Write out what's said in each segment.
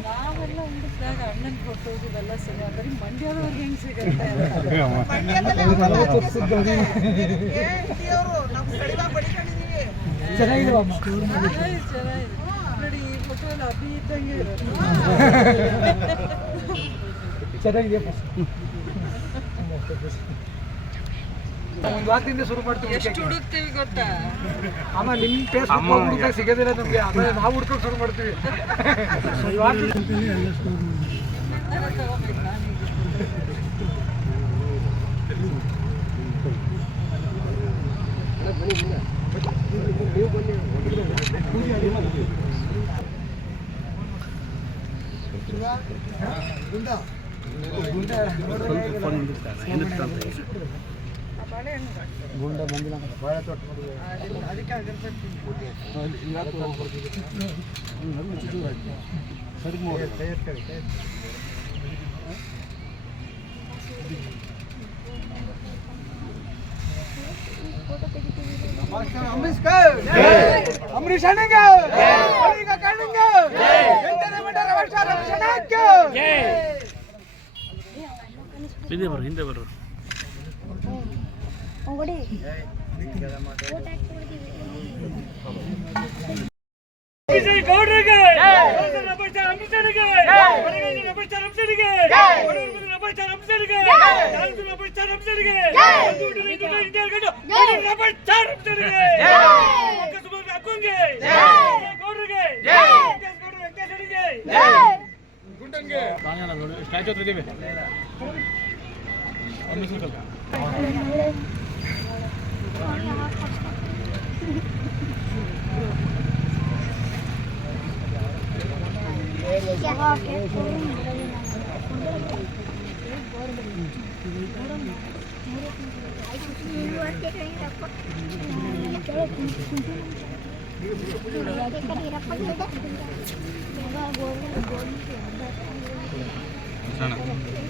ನಾವೆಲ್ಲ ಉಂಡಿಸಿದಾಗ ಅಣ್ಣನ್ ಕೊಟ್ಟೋಗಿ ಇದೆಲ್ಲ ಸರಿ ಬರೀ ಮಂಡ್ಯದವ್ರಿಗೆ ಹೆಂಗ್ ಸಿಗುತ್ತೆ ಚೆನ್ನಾಗಿದೆ ಅಮ್ಮ. ಚೆನ್ನಾಗಿದೆ ಚೆನ್ನಾಗಿದೆ. ನೋಡಿ ಈ ಫೋಟೋಲ್ಲಿ ಅಭಿ ಇದ್ದಂಗೆ ಇರೋದು ಚೆನ್ನಾಗಿದೆಯಪ್ಪ ಒಂದು ವಾರದಿಂದ ಶುರು ಮಾಡ್ತೀವಿ ಎಷ್ಟು ಹುಡುಕ್ತೀವಿ ಗೊತ್ತಾ ಅಮ್ಮ ನಿಮ್ಮ ಫೇಸ್ಬುಕ್ ಹುಡುಕ ಸಿಗೋದಿಲ್ಲ ನಮಗೆ ಆಮೇಲೆ ನಾವು ಹುಡ್ಕೊಂಡು ಶುರು ಮಾಡ್ತೀವಿ ವಾರದಿಂದ ಬಂದಿಲ್ಲ ತಗೋಬೇಕು ನಾನು ಅದಕ್ಕೆ ಅಗರಬತ್ತಿ ಅಂಬರೀಷ್ ಅಣ್ಣಂಗೆ ಕಣ್ಣಂಗೆ ಹಿಂದೆ ಬರ್ರಿ ಹಿಂದೆ ಬರು ಹೊಡಿ ವಿಜಯ್ ಗೌಡ್ರಿಗೆ ರಮೇಶ್ ಅಂಬಿಸರಿಗೆ ರಮೇಶ್ ಅಂಬಿಸರಿಗೆ ರಮೇಶ್ ಅಂಬಿಸರಿಗೆ ರಮೇಶ್ ಅಂಬಿಸರಿಗೆ ರಮೇಶ್ ಅಂಬಿಸರಿಗೆ ಸುಮಾರು ಅಕ್ಕಂಗೆ ಗೌಡ್ರಿಗೆ ಗೌಡ್ರು ವೆಂಕಟೇಶರಿಗೆ ಸ್ಟ್ಯಾಚು ಹತ್ರ ಇದೀವಿ. ಒಂದು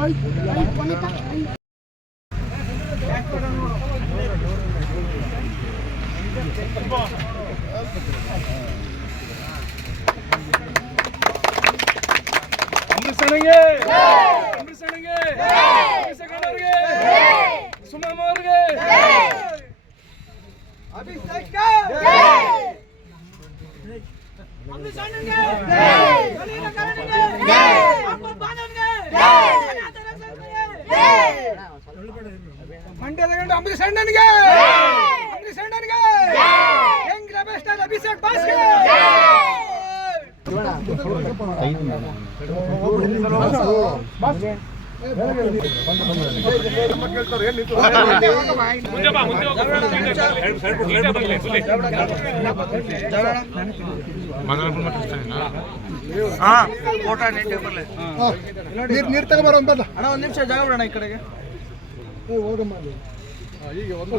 ಅಣ್ಣಂಗೆ ಅಂಬರೀಷ್ ಅಣ್ಣಂಗೆ ಅಂಬರೀಷ್ ಅಣ್ಣಂಗೆ ಅಂಬರೀಷ್ ಅಣ್ಣವ್ರಿಗೆ ಸುಮಮ್ಮ ಅವ್ರಿಗೆ ಮಂಡ್ಯದ ಗಂಡು ಅಂಬರೀಷ್ ಅಣ್ಣನಿಗೆ ಅಂಬರೀಷ್ ಅಣ್ಣನಿಗೆ ಹೆಂಗ್ ರಮೇಶ್ ಅಭಿಷೇಕ್ ಬಾಸ್ಗೆ? ನೀರ್ ನೀರ್ ಬರೋ ಒಂದ್ ಬಲ್ಲ ಅಣ್ಣ ಒಂದ್ ನಿಮಿಷ ಜಾಗ ಬಿಡೋಣ ಈ ಕಡೆಗೆ. ಹೋಗಮ್ಮ. ಈಗ ಒಂದು.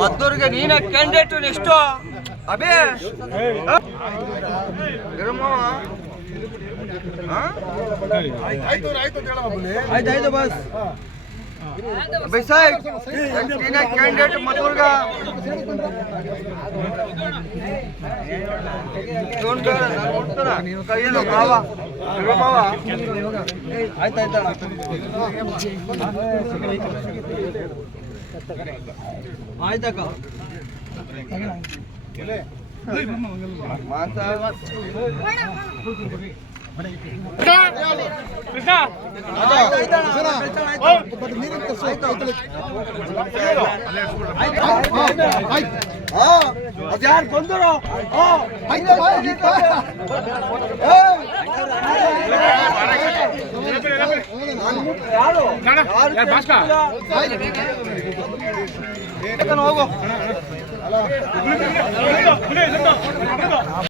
ಮದ್ದೂರಿಗೆ ನೀನ ಕ್ಯಾಂಡಿಡೇಟ್ ನೆಕ್ಸ್ಟ್. ಅಬೇ ಬಸ್. ನೀನ ಕ್ಯಾಂಡಿಡೇಟ್ ಮದ್ದೂರ್ಗ ಕೈಯಲ್ಲಿ ಮಾವ. ಮಾವ. ಆಯ್ತಾಯ್ತಣ್ಣ ಆಯ್ತಕ್ಕ. ಕೃಷ್ಣ ಅದ್ಯಾರು ಬಂದರು ಯಾರು ಯಾರು ಭಾಸ್ಕ ಹೋಗು ಬಿಡು, ಬಿಡು, ಬಿಡು, ಬಿಡು.